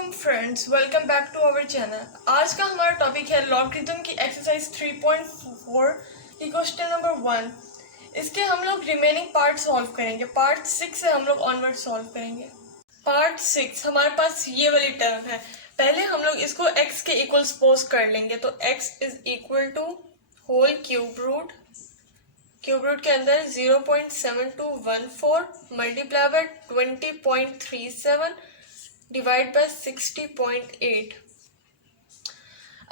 Welcome friends, welcome back to our channel. आज का हमारा टॉपिक है लॉगरिथम की एक्सरसाइज 3.4 की क्वेश्चन नंबर 1। इसके हम लोग रिमेनिंग पार्ट सॉल्व करेंगे। पार्ट 6 से हम लोग ऑनवर्ड सॉल्व करेंगे। पार्ट 6 हमारे पास ये वाली टर्म है। पहले हम लोग इसको x के इक्वल सपोज कर लेंगे, तो x is equal to whole cube root के अंदर 0.7214 मल्टीप्लाई बाय 20.37 डिवाइड बाय 60.8।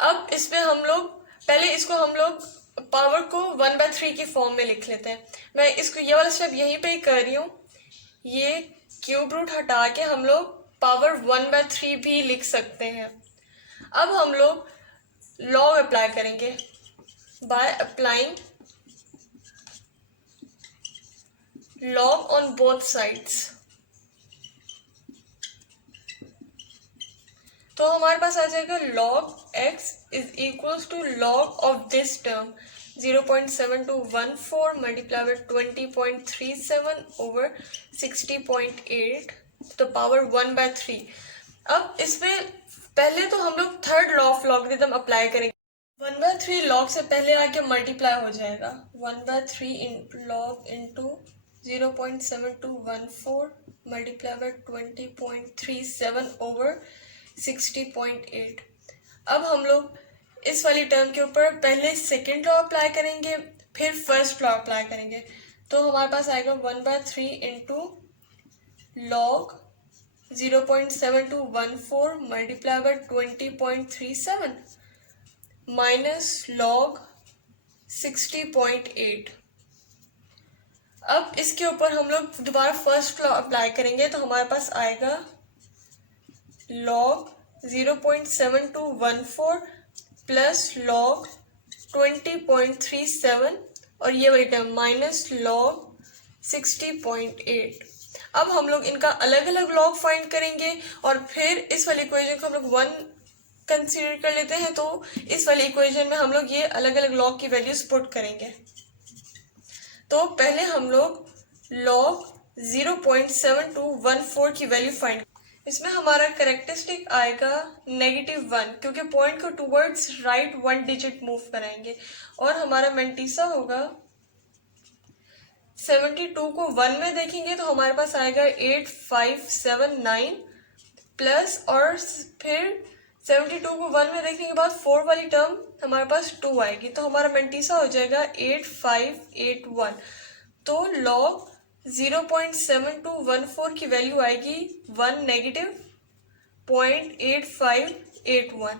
अब इसमें हम लोग पहले इसको हम लोग पावर को 1/3 की फॉर्म में लिख लेते हैं। मैं इसको ये वाला स्टेप यहीं पे ही कर रही हूँ। ये क्यूब रूट हटा के हम लोग पावर 1/3 भी लिख सकते हैं। अब हम लोग लॉग अप्लाई करेंगे by applying log on both sides। तो हमारे पास आ जाएगा log x is equals to log of this term 0.7214 multiplied by 20.37 over 60.8 तो पावर 1/3। अब इसमें पहले तो हम लोग third law of logarithm apply करेंगे। 1/3 लॉग से पहले आके मल्टीप्लाई हो जाएगा 1/3 log into 0.7214 multiply by 20.37 over 60.8। अब हम लोग इस वाली टर्म के ऊपर पहले सेकेंड लॉ अप्लाई करेंगे, फिर फर्स्ट लॉ अप्लाई करेंगे। तो हमारे पास आएगा 1/3 into log 0.7214 multiply by 20.37 minus log 60.8। अब इसके ऊपर हम लोग दोबारा फर्स्ट लॉ अप्लाई करेंगे, तो हमारे पास आएगा log 0.7214 प्लस log 20.37 और ये वाली टर्म माइनस log 60.8। अब हम लोग इनका अलग अलग लॉग फाइंड करेंगे और फिर इस वाली इक्वेशन को हम लोग 1 कंसीडर कर लेते हैं। तो इस वाली इक्वेशन में हम लोग ये अलग अलग लॉग की वैल्यूज पुट करेंगे। तो पहले हम लोग log 0.7214 की वैल्यू फाइंड। इसमें हमारा करेक्टरिस्टिक आएगा -1 क्योंकि पॉइंट को टूवर्ड्स राइट 1 डिजिट मूव कराएंगे। और हमारा मेंटीसा होगा 72 को 1 में देखेंगे तो हमारे पास आएगा 8579 प्लस और फिर 72 को 1 में देखने के बाद 4 वाली टर्म हमारे पास 2 आएगी, तो हमारा मेंटीसा हो जाएगा 8581। तो log 0.7214 की वैल्यू आएगी 1 नेगेटिव 0.8581।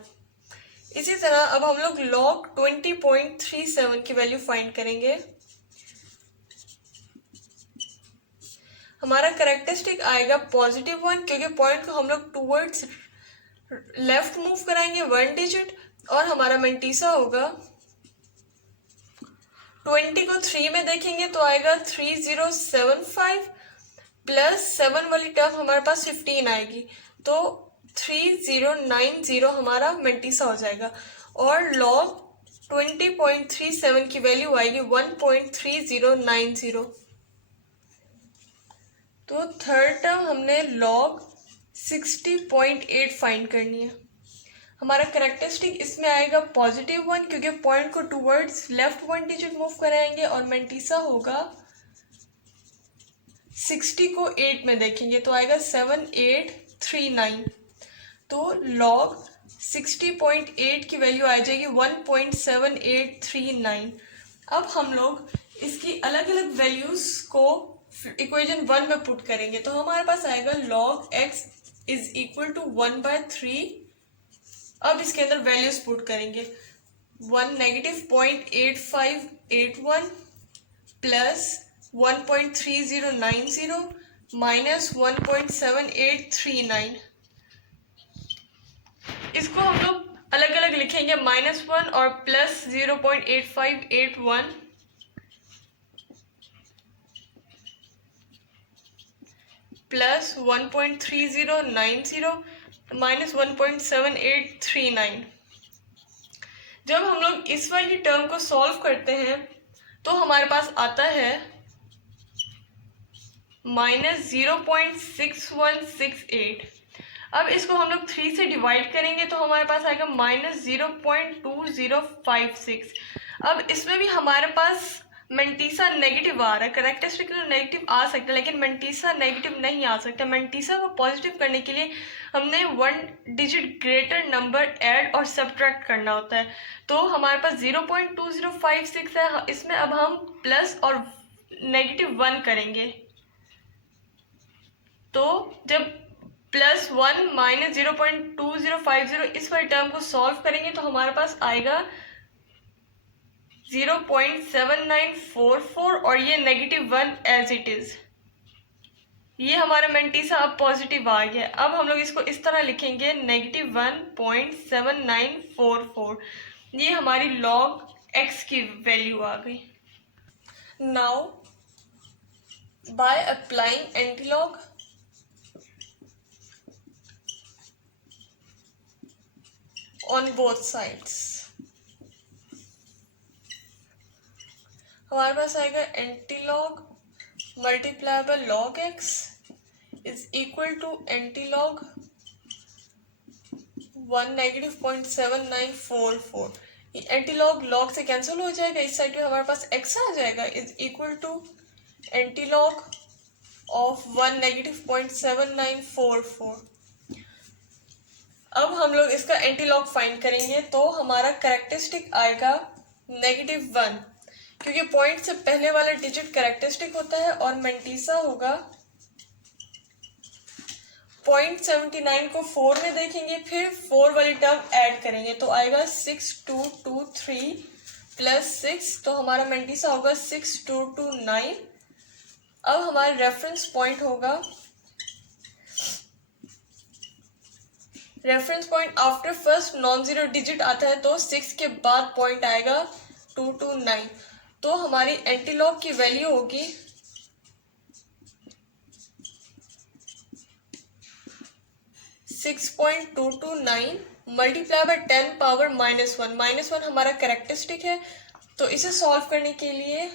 इसी तरह अब हम लोग log 20.37 की वैल्यू फाइंड करेंगे। हमारा करेक्टरिस्टिक आएगा +1 क्योंकि पॉइंट को हम लोग टूवर्ड्स लेफ्ट मूव कराएंगे 1 डिजिट और हमारा मेंटीसा होगा 20 को 3 में देखेंगे तो आएगा 3075 प्लस 7 वाली टर्म हमारे पास 15 आएगी, तो 3090 हमारा मेंटीसा हो जाएगा। और log 20.37 की वैल्यू आएगी 1.3090। तो थर्ड टर्म हमने log 60.8 फाइंड करनी है। हमारा करेक्टरिस्टिक इसमें आएगा +1 क्योंकि पॉइंट को टूवर्ड्स लेफ्ट 1 डिजिट मूव कराएंगे और मेंटीसा होगा 60 को 8 में देखेंगे तो आएगा 7839। तो log 60.8 की वैल्यू आ जाएगी 1.7839। अब हम लोग इसकी अलग अलग वैल्यूज को इक्वेशन 1 में पुट करेंगे, तो हमारे पास आएगा log x is equal to 1/3। अब इसके अंदर वैल्यूज पुट करेंगे 1 नेगेटिव 0.8581 प्लस 1.3090 माइनस 1.7839। इसको हम लोग अलग अलग लिखेंगे -1 और प्लस 0.8581 प्लस 1.3090 माइनस 1.7839। जब हम लोग इस वाली टर्म को सॉल्व करते हैं तो हमारे पास आता है -0.6168। अब इसको हम लोग 3 से डिवाइड करेंगे तो हमारे पास आएगा -0.2056। अब इसमें भी हमारे पास मेंटीसा नेगेटिव आ रहा है, कैरेक्टरिस्टिक नेगेटिव आ सकता है लेकिन मेंटीसा नेगेटिव नहीं आ सकता। मेंटीसा को पॉजिटिव करने के लिए हमने 1 डिजिट ग्रेटर नंबर ऐड और सब्ट्रैक्ट करना होता है। तो हमारे पास 0.2056 है, इसमें अब हम प्लस और -1 करेंगे। तो जब +1 - 0.2050 इस वाले टर्म को सॉल्व करेंगे तो हमारे पास आएगा 0.7944 और ये -1 एज इट इज। ये हमारा मेंटीसा अब पॉजिटिव आ गया। अब हम लोग इसको इस तरह लिखेंगे -1.7944। ये हमारी log x की वैल्यू आ गई। Now by applying antilog on both sides हमारे पास आएगा antilog multiply by log x is equal to antilog 1 -0.7944। ये एंटीलॉग लॉग से कैंसिल हो जाएगा, इस साइड पे हमारे पास x आ जाएगा, is equal to antilog of 1 -0.7944। अब हम लोग इसका एंटीलॉग फाइंड करेंगे तो हमारा कैरेक्टरिस्टिक आएगा -1, क्योंकि पॉइंट से पहले वाला डिजिट कैरेक्टरिस्टिक होता है और मेंटीसा होगा 0.79 को 4 में देखेंगे, फिर 4 वाली टर्म ऐड करेंगे तो आएगा 6223 प्लस 6, तो हमारा मेंटीसा होगा 6229। अब हमारा रेफरेंस पॉइंट होगा, reference point after first non zero digit आता है तो 6 के बाद पॉइंट आएगा 229। तो हमारी एंटीलॉग की वैल्यू होगी 6.229 मल्टीप्लाई बाय 10 पावर -1। -1 हमारा कैरेक्टरिस्टिक है, तो इसे सॉल्व करने के लिए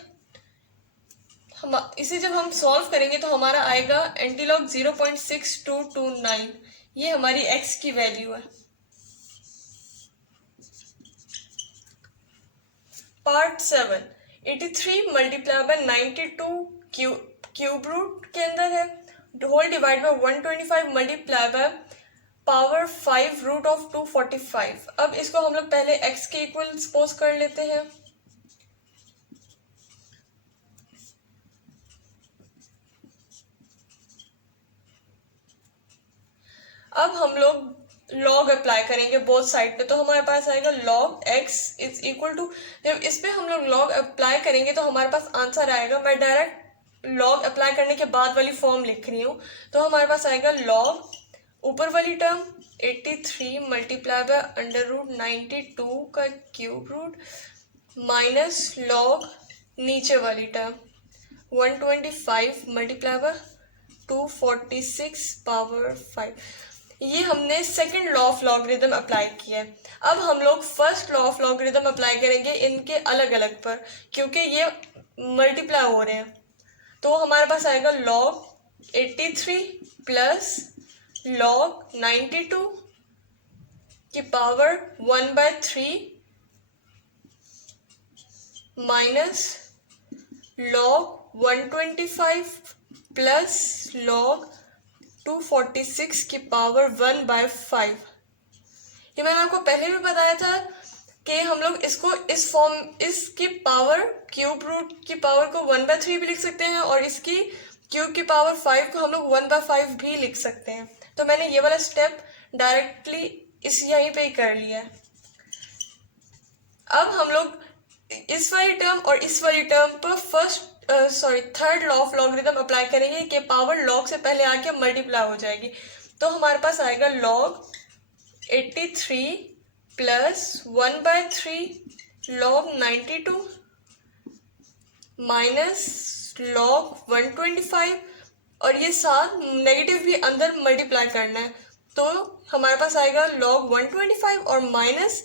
इसे जब हम सॉल्व करेंगे तो हमारा आएगा एंटीलॉग 0.6229। ये हमारी x की वैल्यू है। Part 7 83 multiply by 92 cube root के अंदर है, whole divide by 125 multiply by power 5 root of 245। अब इसको हम लोग पहले x के इक्वल सपोज कर लेते हैं। अब हम लोग log अप्लाई करेंगे बोथ साइड पे, तो हमारे पास आएगा log x is equal to, जब इस पे हम लोग log अप्लाई करेंगे तो हमारे पास आंसर आएगा, मैं डायरेक्ट log अप्लाई करने के बाद वाली फॉर्म लिख रही हूँ, तो हमारे पास आएगा log ऊपर वाली टर्म 83 मल्टीप्लाई बाय √92 का क्यूब रूट माइनस log नीचे वाली टर्म 125 मल्टीप्लाई बाय 246 पावर 5। ये हमने second law of logarithm apply किया है। अब हम लोग first law of logarithm apply करेंगे इनके अलग अलग पर, क्योंकि ये मल्टीप्लाई हो रहे हैं। तो हमारे पास आएगा log 83 प्लस log 92 की power 1/3 minus log 125 plus log 246 की पावर 1/5। ये मैंने आपको पहले भी बताया था कि हम लोग इसको इस फॉर्म, इसकी पावर क्यूब रूट की पावर को 1/3 भी लिख सकते हैं और इसकी क्यूब की पावर 5 को हम लोग 1/5 भी लिख सकते हैं। तो मैंने ये वाला स्टेप डायरेक्टली इस यहीं पे ही कर लिया है। अब हम लोग इस वाली टर्म और इस वाली टर्म पर third law of logarithm apply करेंगे कि पावर लॉग से पहले आके मल्टीप्लाई हो जाएगी। तो हमारे पास आएगा log 83 plus 1/3 log 92 minus log 125, और ये साथ नेगेटिव भी अंदर मल्टीप्लाई करना है, तो हमारे पास आएगा log 125 और माइनस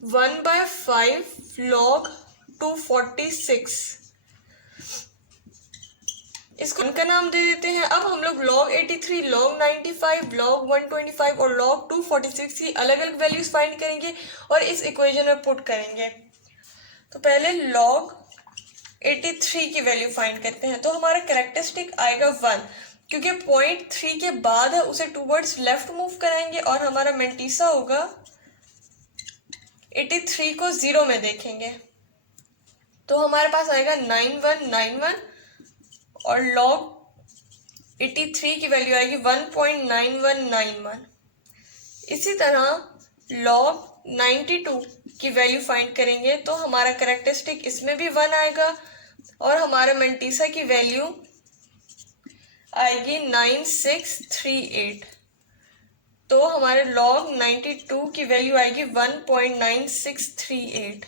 1/5 log 246। इसको इनका नाम दे देते हैं। अब हम लोग log 83, log 95, log 125 और log 246 की अलग अलग वैल्यूज फाइंड करेंगे और इस इक्वेशन में पुट करेंगे। तो पहले log 83 की वैल्यू फाइंड करते हैं। तो हमारा कैरेक्टरिस्टिक आएगा 1, क्योंकि पॉइंट 3 के बाद है उसे टूवर्ड्स लेफ्ट मूव कराएंगे और हमारा मेंटीसा होगा 83 को 0 में देखेंगे तो हमारे पास आएगा 9191 और log 83 की वैल्यू आएगी 1.9191। इसी तरह log 92 की वैल्यू फाइंड करेंगे तो हमारा कैरेक्टरिस्टिक इसमें भी 1 आएगा और हमारा मेंटीसा की वैल्यू आएगी 9638। तो हमारे log 92 की वैल्यू आएगी 1.9638।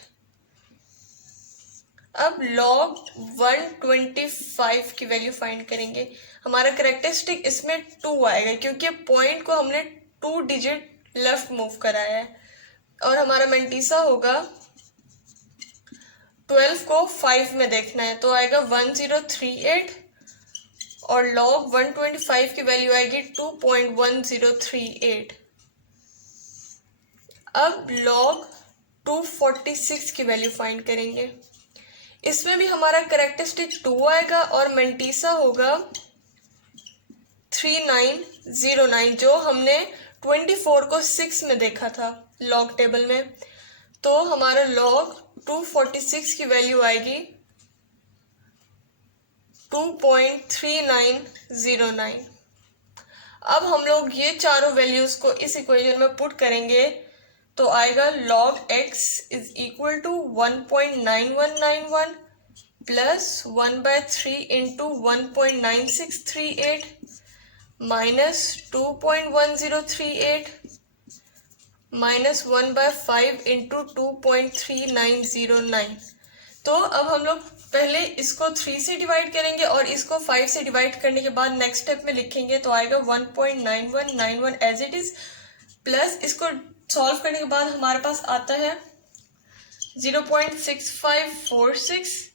अब log 125 की वैल्यू फाइंड करेंगे। हमारा कैरेक्टरिस्टिक इसमें 2 आएगा क्योंकि पॉइंट को हमने 2 डिजिट लेफ्ट मूव कराया है और हमारा मेंटीसा होगा 12 को 5 में देखना है तो आएगा 1038 और log 125 की वैल्यू आएगी 2.1038। अब log 246 की वैल्यू फाइंड करेंगे। इसमें भी हमारा कैरेक्टरिस्टिक 2 आएगा और मेंटीसा होगा 3909 जो हमने 24 को 6 में देखा था log टेबल में। तो हमारा log 246 की वैल्यू आएगी 2.3909। अब हम लोग ये चारों वैल्यूज को इस इक्वेशन में पुट करेंगे तो आएगा log x is equal to 1.9191 plus 1/3 into 1.9638 minus 2.1038 minus 1/5 into 2.3909। तो अब हम लोग पहले इसको 3 से डिवाइड करेंगे और इसको 5 से डिवाइड करने के बाद नेक्स्ट स्टेप में लिखेंगे तो आएगा 1.9191 एज इट इज प्लस इसको सॉल्व करने के बाद हमारे पास आता है 0.6546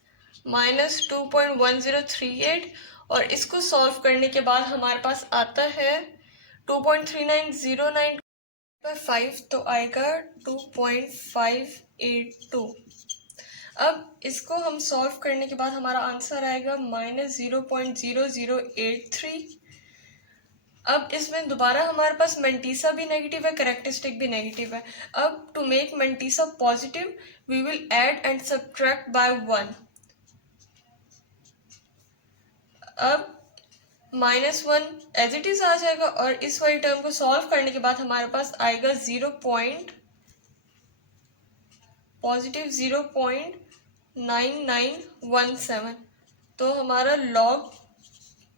माइनस 2.1038 और इसको सॉल्व करने के बाद हमारे पास आता है 2.3909/5 तो आएगा 2.582। अब इसको हम सॉल्व करने के बाद हमारा आंसर आएगा -0.0083। अब इसमें दोबारा हमारे पास मेंटीसा भी नेगेटिव है, कैरेक्टरिस्टिक भी नेगेटिव है। अब to make mantissa positive we will add and subtract by 1। अब -1 एज इट इज आ जाएगा और इस वाली टर्म को सॉल्व करने के बाद हमारे पास आएगा 0.9917। तो हमारा log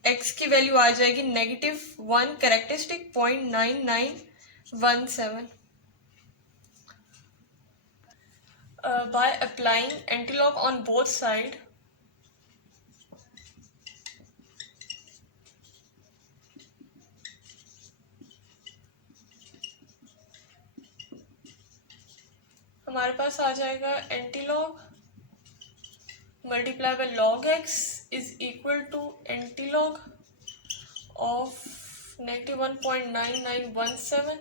x की वैल्यू आ जाएगी -1 characteristic 0.9917। By applying antilog on both side हमारे पास आ जाएगा antilog multiply by log x is equal to antilog of -1.9917।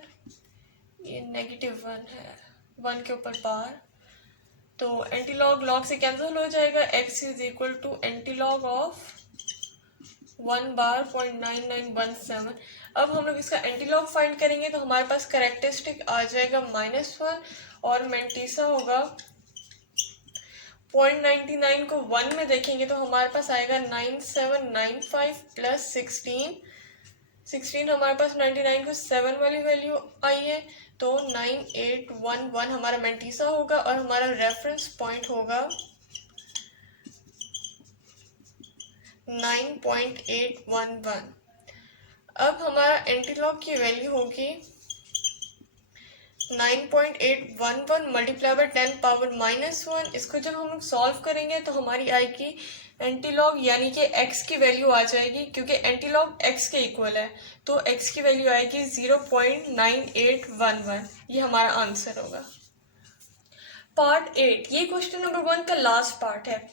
ये -1 है, 1 के ऊपर बार तो एंटीलॉग लॉग से कैंसिल हो जाएगा। x is equal to antilog of 1/.9917। अब हम लोग इसका एंटीलॉग फाइंड करेंगे तो हमारे पास कैरेक्टरिस्टिक आ जाएगा -1 और मेंटीसा होगा 0.99 को 1 में देखेंगे तो हमारे पास आएगा 9795 प्लस 16 हमारे पास 99 को 7 वाली वैल्यू आई है तो 9811 हमारा मेंटीसा होगा और हमारा रेफरेंस पॉइंट होगा 9.811। अब हमारा एंटीलॉग की वैल्यू होगी 9.811 मल्टीप्लाई बाय 10 पावर -1। इसको जब हम लोग सॉल्व करेंगे तो हमारी आएगी एंटीलॉग यानी कि x की वैल्यू आ जाएगी क्योंकि एंटीलॉग x के इक्वल है तो x की वैल्यू आएगी 0.9811। ये हमारा आंसर होगा। पार्ट 8 ये क्वेश्चन नंबर 1 का लास्ट पार्ट है।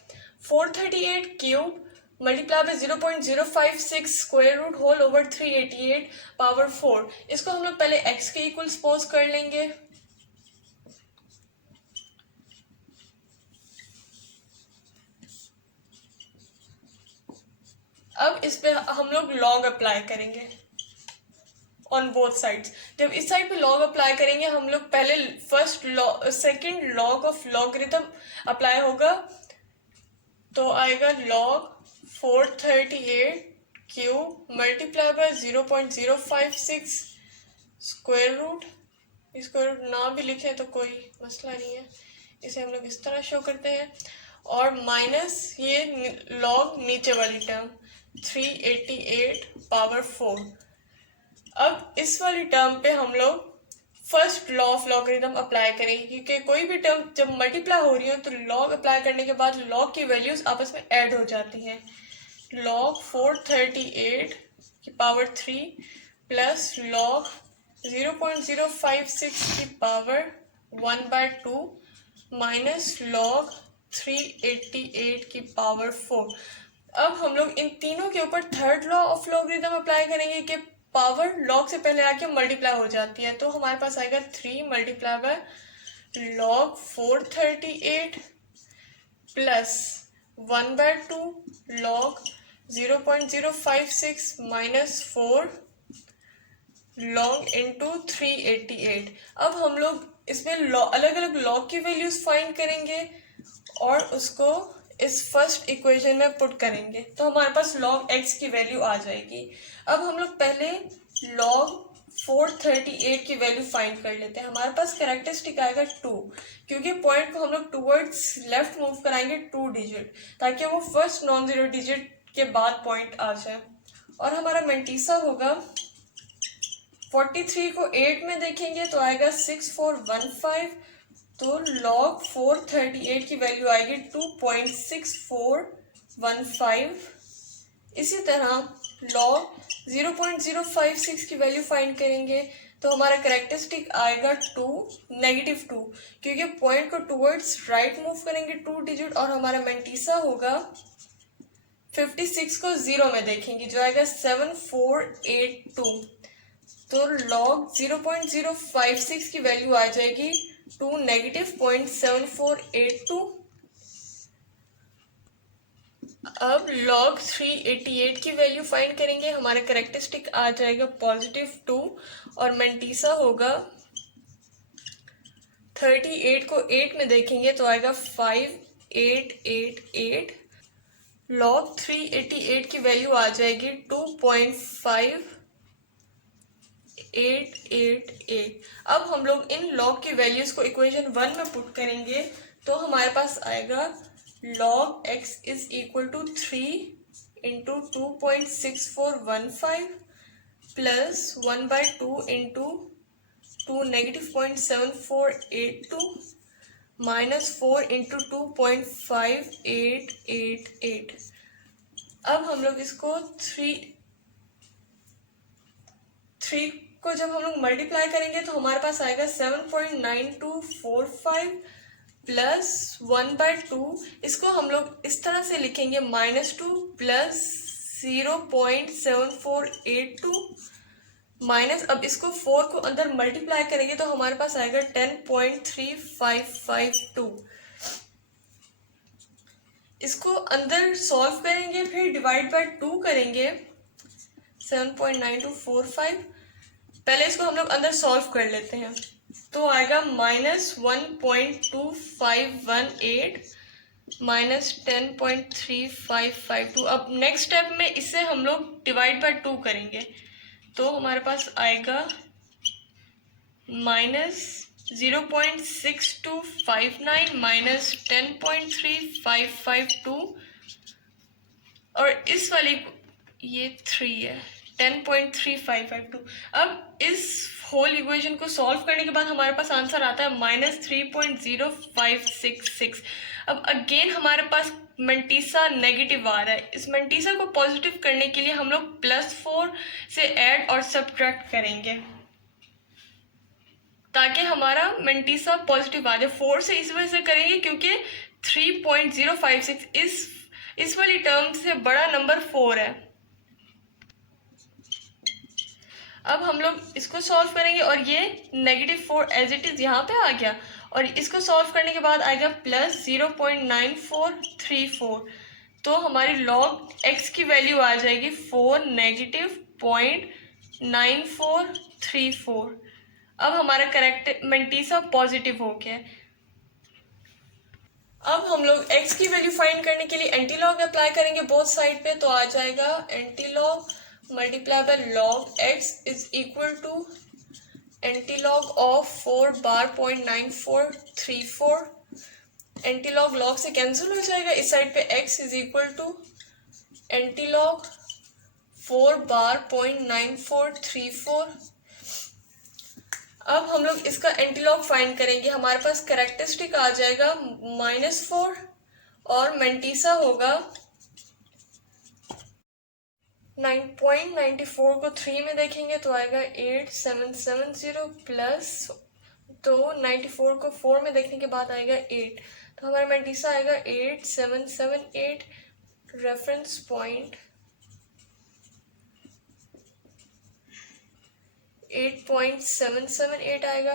438 cube multiply by 0.056 square root whole over 388 power 4। इसको हम लोग पहले x के इक्वल सपोज कर लेंगे। अब इस पे हम लोग लॉग अप्लाई करेंगे ऑन बोथ साइड्स। जब इस साइड पे लॉग अप्लाई करेंगे हम लोग पहले first second log of logarithm apply होगा, तो आएगा log 438 cube multiply by 0.056 square root. Square root ना भी लिखे तो कोई मसला नहीं है, इसे हम लोग इस तरह शो करते हैं, और माइनस ये लॉग नीचे वाली टर्म 388 पावर 4। अब इस वाली टर्म पे हम लोग first law of logarithm apply करेंगे, क्योंकि कोई भी टर्म जब मल्टीप्लाई हो रही हो तो लॉग अप्लाई करने के बाद लॉग की वैल्यूज आपस में ऐड हो जाती हैं। लॉग 438 की पावर 3 प्लस लॉग 0.056 की पावर 1/2 माइनस लॉग 388 की पावर 4। अब हम लोग इन तीनों के ऊपर third law of logarithm apply करेंगे कि पावर लॉग से पहले आके मल्टीप्लाई हो जाती है, तो हमारे पास आएगा 3 multiply by log 438 plus 1/2 log 0.056 minus 4 log into 388। अब हम लोग इसमें अलग अलग लॉग की वैल्यूज फाइंड करेंगे और उसको इस फर्स्ट इक्वेशन में पुट करेंगे, तो हमारे पास log x की वैल्यू आ जाएगी। अब हम लोग पहले log 438 की वैल्यू फाइंड कर लेते हैं। हमारे पास कैरेक्टरिस्टिक आएगा 2, क्योंकि पॉइंट को हम लोग टूवर्ड्स लेफ्ट मूव कराएंगे 2 डिजिट, ताकि वो फर्स्ट नॉन जीरो डिजिट के बाद पॉइंट आ जाए। और हमारा मेंटीसा होगा 43 को 8 में देखेंगे तो आएगा 6415, तो log 438 की वैल्यू आएगी 2.6415। इसी तरह log 0.056 की वैल्यू फाइंड करेंगे तो हमारा कैरेक्टरिस्टिक आएगा 2, -2, क्योंकि पॉइंट को टुवर्ड्स राइट मूव करेंगे 2 डिजिट, और हमारा मेंटीसा होगा 56 को 0 में देखेंगे जो आएगा 7482, तो log 0.056 की वैल्यू आ जाएगी 2 -0.7482। अब log 388 की वैल्यू फाइंड करेंगे। हमारा कैरेक्टरिस्टिक आ जाएगा +2 और मेंटीसा होगा 38 को 8 में देखेंगे तो आएगा 5888। log 388 की वैल्यू आ जाएगी 2.5888। अब हम लोग इन log की वैल्यूज को इक्वेशन 1 में पुट करेंगे, तो हमारे पास आएगा log x is equal to 3 into 2.6415 plus 1/2 into 2 -0.7482 minus 4 into 2.5888। अब हम लोग इसको 3 को जब हम लोग मल्टीप्लाई करेंगे तो हमारे पास आएगा 7.9245 प्लस 1/2। इसको हम लोग इस तरह से लिखेंगे -2 प्लस 0.7482 माइनस, अब इसको 4 को अंदर मल्टीप्लाई करेंगे तो हमारे पास आएगा 10.3552। इसको अंदर सॉल्व करेंगे, फिर डिवाइड बाय 2 करेंगे 7.9245। पहले इसको हम लोग अंदर सॉल्व कर लेते हैं, तो आएगा -1.2518 माइनस 10.3552। अब नेक्स्ट स्टेप में इसे हम लोग डिवाइड बाय 2 करेंगे, तो हमारे पास आएगा -0.6259 माइनस 10.3552, और इस वाली ये 3 है 10.3552। अब इस होल इक्वेशन को सॉल्व करने के बाद हमारे पास आंसर आता है -3.0566। अब अगेन हमारे पास मेंटीसा नेगेटिव आ रहा है। इस मेंटीसा को पॉजिटिव करने के लिए हम लोग +4 से ऐड और सब्ट्रैक्ट करेंगे ताकि हमारा मेंटीसा पॉजिटिव आ जाए। 4 से इस वजह से करेंगे क्योंकि 3.056 इस इस वाली टर्म से बड़ा नंबर 4 है। अब हम लोग इसको सॉल्व करेंगे और ये -4 एज इट इज यहाँ पे आ गया और इसको सॉल्व करने के बाद आएगा +0.9434। तो हमारी लॉग x की वैल्यू आ जाएगी 4 -0.9434। अब हमारा करेक्ट मंटीसा पॉजिटिव हो गया है। अब हम लोग x की वैल्यू फाइंड करने के लिए एंटी लॉग अप्लाई करेंगे बोथ साइड पे। तो आ जाएगा antilog multiply by log x is equal to antilog of 4 बार 0.9434। एंटी लॉग लॉग से कैंसिल हो जाएगा, इस साइड पे x is equal to antilog 4 बार 0.9434। अब हम लोग इसका एंटीलॉग फाइंड करेंगे। हमारे पास कैरेक्टरिस्टिक आ जाएगा -4 और मेंटीसा होगा 9.94 को 3 में देखेंगे तो आएगा 8770 प्लस, तो 94 को 4 में देखने के बाद आएगा 8, तो हमारा मेंटीसा आएगा 8778। रेफरेंस पॉइंट 8.778 आएगा।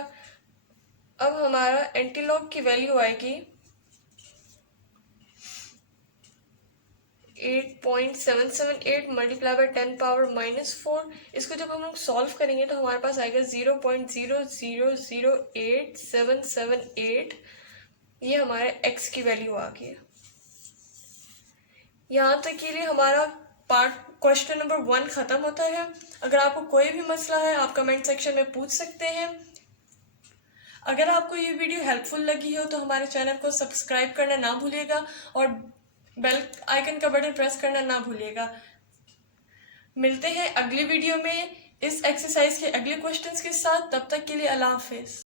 अब हमारा एंटीलॉग की वैल्यू आएगी 8.778 मल्टीप्लाई बाय 10 पावर -4। इसको जब हम लोग सॉल्व करेंगे तो हमारे पास आएगा 0.0008778। ये हमारे x की वैल्यू आ गई है। यहाँ तक के लिए हमारा पार्ट क्वेश्चन नंबर 1 खत्म होता है। अगर आपको कोई भी मसला है आप कमेंट सेक्शन में पूछ सकते हैं। अगर आपको ये वीडियो हेल्पफुल लगी हो तो हमारे चैनल को सब्सक्राइब करना ना भूलिएगा और बेल आइकन का बटन प्रेस करना ना भूलिएगा। मिलते हैं अगली वीडियो में इस एक्सरसाइज के अगले क्वेश्चंस के साथ। तब तक के लिए अल्लाह हाफिज।